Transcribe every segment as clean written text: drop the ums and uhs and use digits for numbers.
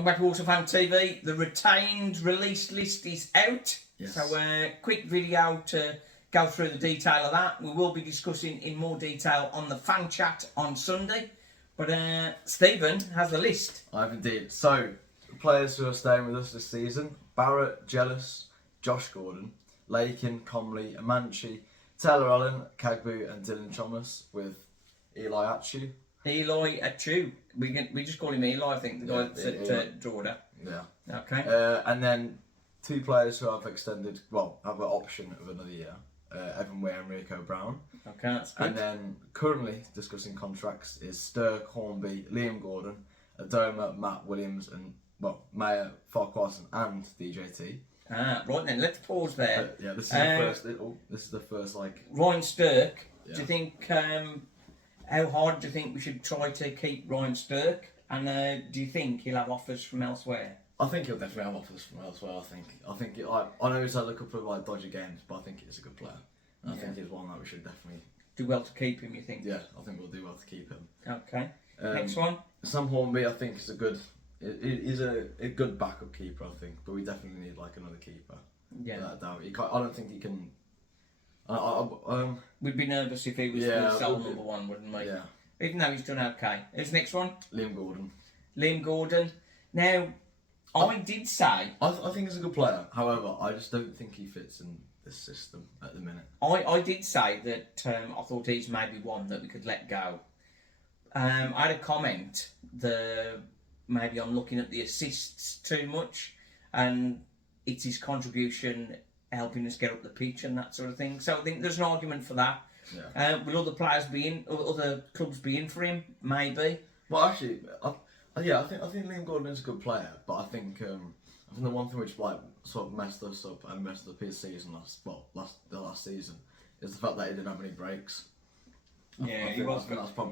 Welcome back to Walsall Fan TV. The retained release list is out. Yes. So quick video to go through the detail of that. We will be discussing in more detail on the fan chat on Sunday. But Stephen has the list. I have indeed. So, the players who are staying with us this season: Barrett, Jealous, Josh Gordon, Lakin, Comley, Amanchi, Taylor Allen, Kagbu and Dylan Thomas, with Eli Achu. Eli Achu. We just call him Eli, I think, the guy that's at Jordan. Yeah. Okay. And then two players who have extended, have an option of another year: Evan Way and Rico Brown. Okay, that's good. And then currently discussing contracts is Sturk, Hornby, Liam Gordon, Adoma, Matt Williams, and Mayer, Farquharson, and DJT. Right then, let's pause there. Yeah, this is the first. This is the first Ryan Sturk. Yeah. Do you think? How hard do you think we should try to keep Ryan Sturk? And do you think he'll have offers from elsewhere? I think he'll definitely have offers from elsewhere. I know he's had a couple of dodgy games, but I think he's a good player. And I think he's one that we should definitely do well to keep him. You think? Yeah, I think we'll do well to keep him. Okay. Next one. Sam Hornby, I think, is a good. He's a good backup keeper, I think, but we definitely need another keeper. Yeah. Without doubt, I don't think he can. We'd be nervous if he was the sole number one, wouldn't we? Yeah. Even though he's done okay. Who's the next one? Liam Gordon. Liam Gordon. Now, I did say... I think he's a good player. However, I just don't think he fits in this system at the minute. I did say that I thought he's maybe one that we could let go. I had a comment that maybe I'm looking at the assists too much, and it's his contribution helping us get up the pitch and that sort of thing. So I think there's an argument for that. Yeah. Will other players be in, or other clubs be in for him? Maybe. Well, actually, I think Liam Gordon is a good player, but I think the one thing which sort of messed us up and messed up his season the last season is the fact that he didn't have any breaks. Yeah, he was.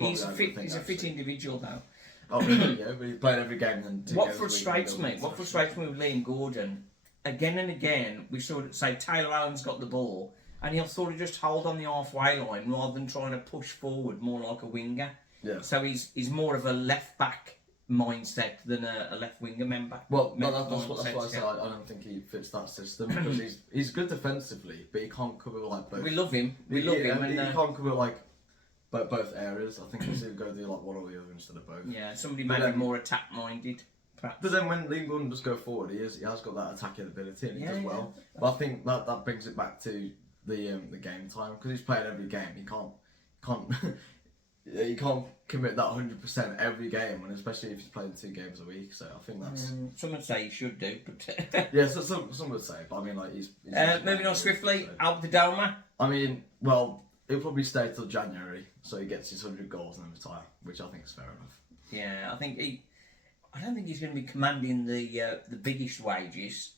He's a fit individual though. Oh, yeah, but he played every game. And what frustrates me with Liam Gordon, again and again, we saw say Taylor Allen's got the ball, and he'll sort of just hold on the halfway line rather than trying to push forward more like a winger. Yeah. So he's more of a left back mindset than a left winger member. Well, that's why I say I don't think he fits that system, because he's good defensively, but he can't cover both. We love him. We love him. He can't cover both areas. I think he's going to do one or the other instead of both. Yeah, somebody maybe more attack minded. Perhaps. But then when Liam Gordon does go forward, he has got that attacking ability and he does well. But I think that brings it back to the game time, because he's played every game. He can't commit that 100% every game, and especially if he's playing 2 games a week. So I think that's. Some would say he should do, but yeah, so some would say, but I mean he's moving on swiftly. Abdidoma. I mean, he'll probably stay till January, so he gets his 100 goals and then retire, which I think is fair enough. Yeah, I don't think he's going to be commanding the biggest wages.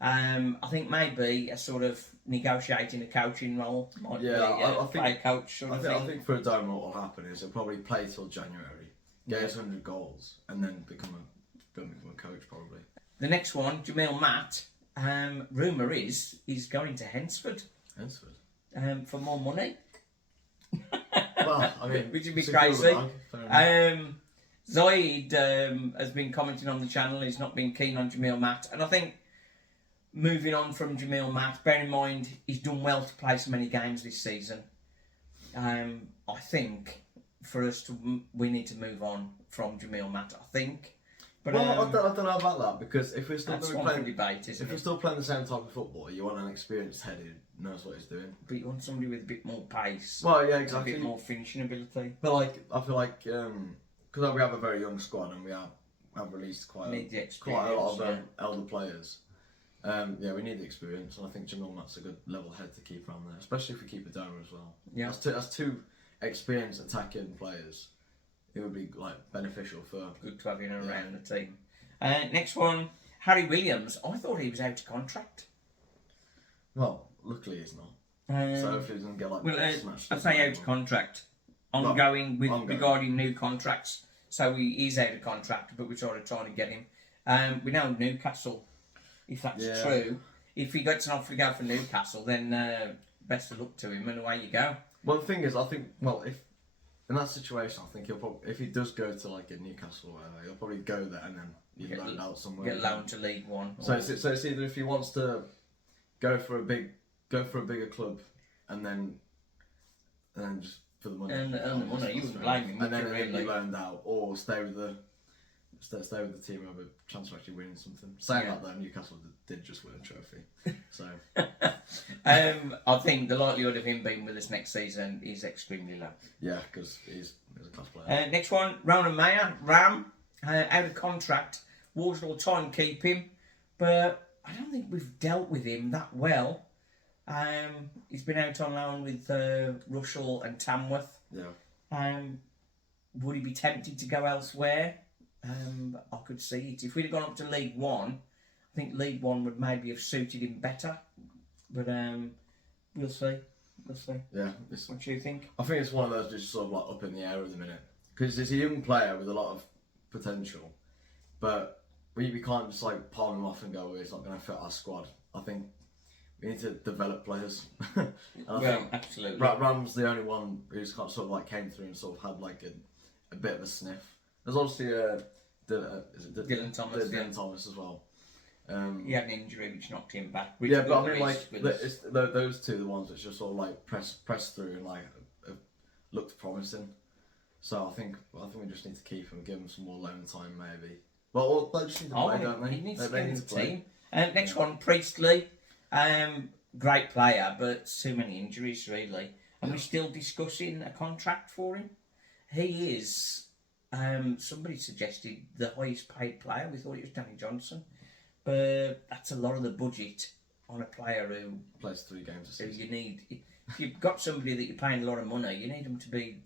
I think maybe a sort of negotiating a coaching role might be I think, play a coach sort of thing. I think for Adoma what will happen is he'll probably play till January, get his 100 goals, and then become a coach probably. The next one, Jamil Matt. Rumour is he's going to Hensford. For more money. Well, I mean, which would be crazy. Zaid has been commenting on the channel. He's not been keen on Jamil Matt, and I think moving on from Jamil Matt, bear in mind he's done well to play so many games this season. I think for us we need to move on from Jamil Matt. I think. But, I don't know about that, because if we're still playing the same type of football, you want an experienced head who knows what he's doing. But you want somebody with a bit more pace. Well, yeah, exactly. A bit more finishing ability. But I feel like because we have a very young squad and we have released quite a lot of elder players. We need the experience, and I think Jamil Matt's a good level head to keep around there, especially if we keep Adoma as well. Yeah, that's two experienced attacking players. It would be beneficial for good to have him around the team. Next one, Harry Williams. I thought he was out of contract. Well, luckily he's not. So hopefully he doesn't get smashed. I say out of contract. Ongoing regarding new contracts. So he is out of contract, but we're trying to get him. We know Newcastle. If that's true, if he gets an offer to go for Newcastle, then best of luck to him, and away you go. Well, the thing is, I think, if in that situation, I think he'll probably, if he does go to a Newcastle or whatever, he'll probably go there and then you're loaned out somewhere. Get loaned to League One. So it's either if he wants to go for a bigger club, and then just for the money. And the money, you wouldn't blame him. And then really. be loaned out, or stay with the team who have a chance of actually winning something. Saying that though, Newcastle did just win a trophy. So I think the likelihood of him being with us next season is extremely low. Yeah, because he's a class player. Next one, Ronan Mayer, Ram, out of contract. Walsall will try and keep him, but I don't think we've dealt with him that well. He's been out on loan with Russell and Tamworth. Yeah. Would he be tempted to go elsewhere? I could see it. If we'd have gone up to League One, I think League One would maybe have suited him better. But we'll see. Yeah. What do you think? I think it's one of those just sort of like up in the air at the minute. Because he's a young player with a lot of potential. But we can't just like palm him off and go, well, he's not going to fit our squad. I think we need to develop players. And I think absolutely. Ram's the only one who's kind of sort of like came through and sort of had like a bit of a sniff. There's obviously Dylan Thomas. Dylan Thomas as well. He had an injury which knocked him back. Yeah, but I mean, like those two, the ones that just sort of like press through and like looked promising. So I think we just need to keep him, give him some more loan time, maybe. Well, they just need to play, don't they? He needs to get in the team. Next one, Priestley. Great player, but too many injuries really. And we're still discussing a contract for him. He is. Somebody suggested the highest paid player. We thought it was Danny Johnson, but that's a lot of the budget on a player who plays 3 games a season. You need, if you've got somebody that you're paying a lot of money, you need them to be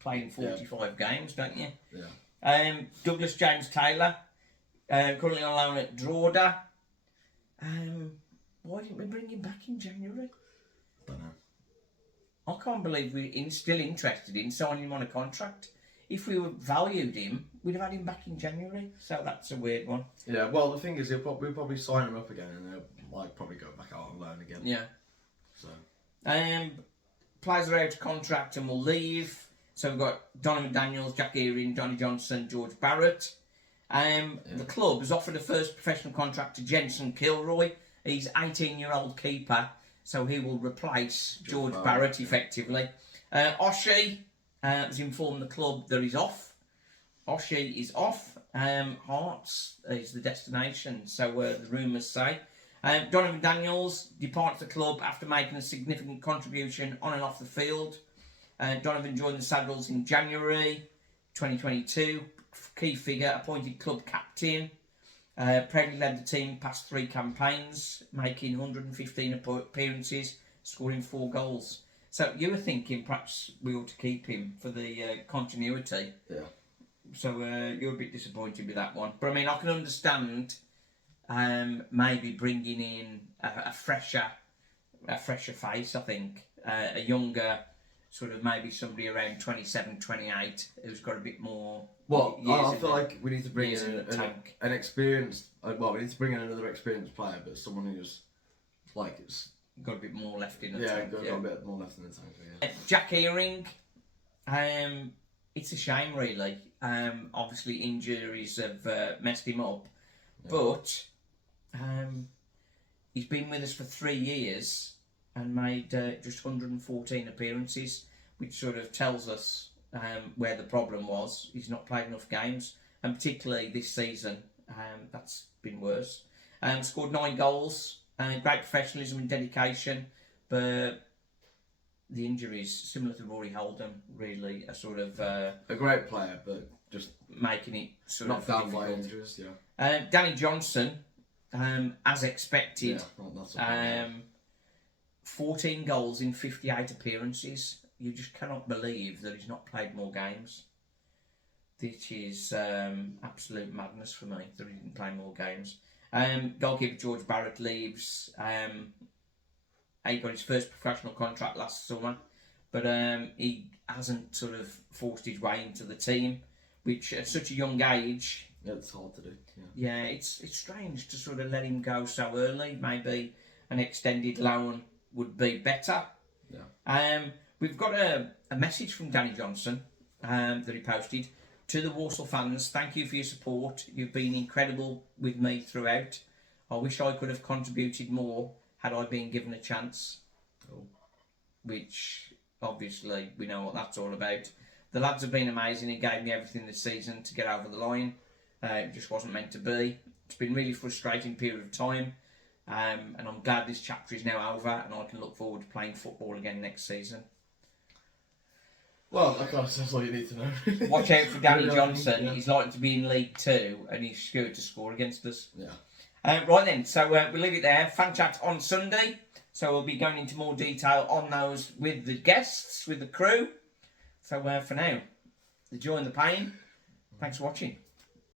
playing 45 games, don't you? Yeah. Douglas James Taylor, currently on loan at Drogheda. Why didn't we bring him back in January? Don't know. I can't believe we're still interested in signing him on a contract. If we valued him, we'd have had him back in January. So that's a weird one. Yeah, well, the thing is, we'll probably sign him up again, and they'll probably go back out on loan again. Yeah. So. Players are out of contract and will leave. So we've got Donovan Daniels, Jack Earing, Johnny Johnson, George Barrett. The club has offered a first professional contract to Jensen Kilroy. He's 18-year-old keeper, so he will replace George Barrett effectively. Oshie has informed the club that he's off. Oshie is off. Hearts is the destination, so the rumours say. Donovan Daniels departs the club after making a significant contribution on and off the field. Donovan joined the Saddles in January 2022. Key figure, appointed club captain. Proudly led the team past 3 campaigns, making 115 appearances, scoring 4 goals. So you were thinking perhaps we ought to keep him for the continuity. Yeah. So you're a bit disappointed with that one. But I mean, I can understand maybe bringing in a fresher face, I think. A younger, sort of maybe somebody around 27, 28 who's got a bit more... Well, I feel like we need to bring in an experienced... Well, we need to bring in another experienced player, but someone who's like... It's got a bit more left in the tank. Got a bit more left in the tank, yeah. Jack Earing, it's a shame really. Obviously injuries have messed him up, but he's been with us for 3 years and made just 114 appearances, which sort of tells us where the problem was. He's not played enough games, and particularly this season, that's been worse. Scored 9 goals, great professionalism and dedication, but the injuries, similar to Rory Holden, really are sort of... a great player, but just making it sort not of down by injuries, Danny Johnson, as expected, 14 goals in 58 appearances. You just cannot believe that he's not played more games. This is absolute madness for me that he didn't play more games. Goalkeeper George Barrett leaves. He got his first professional contract last summer, but he hasn't sort of forced his way into the team, which at such a young age... Yeah, it's hard to do. Yeah, it's strange to sort of let him go so early. Maybe an extended loan would be better. Yeah. We've got a message from Danny Johnson that he posted. To the Walsall fans, thank you for your support. You've been incredible with me throughout. I wish I could have contributed more had I been given a chance. Which, obviously, we know what that's all about. The lads have been amazing. He gave me everything this season to get over the line. It just wasn't meant to be. It's been a really frustrating period of time. And I'm glad this chapter is now over and I can look forward to playing football again next season. Well, that's all you need to know. Watch out for Danny Johnson. Yeah. He's likely to be in League 2 and he's sure to score against us. Yeah. Right then, so we'll leave it there. Fan chat on Sunday. So we'll be going into more detail on those with the guests, with the crew. So for now, the joy and the pain. Thanks for watching.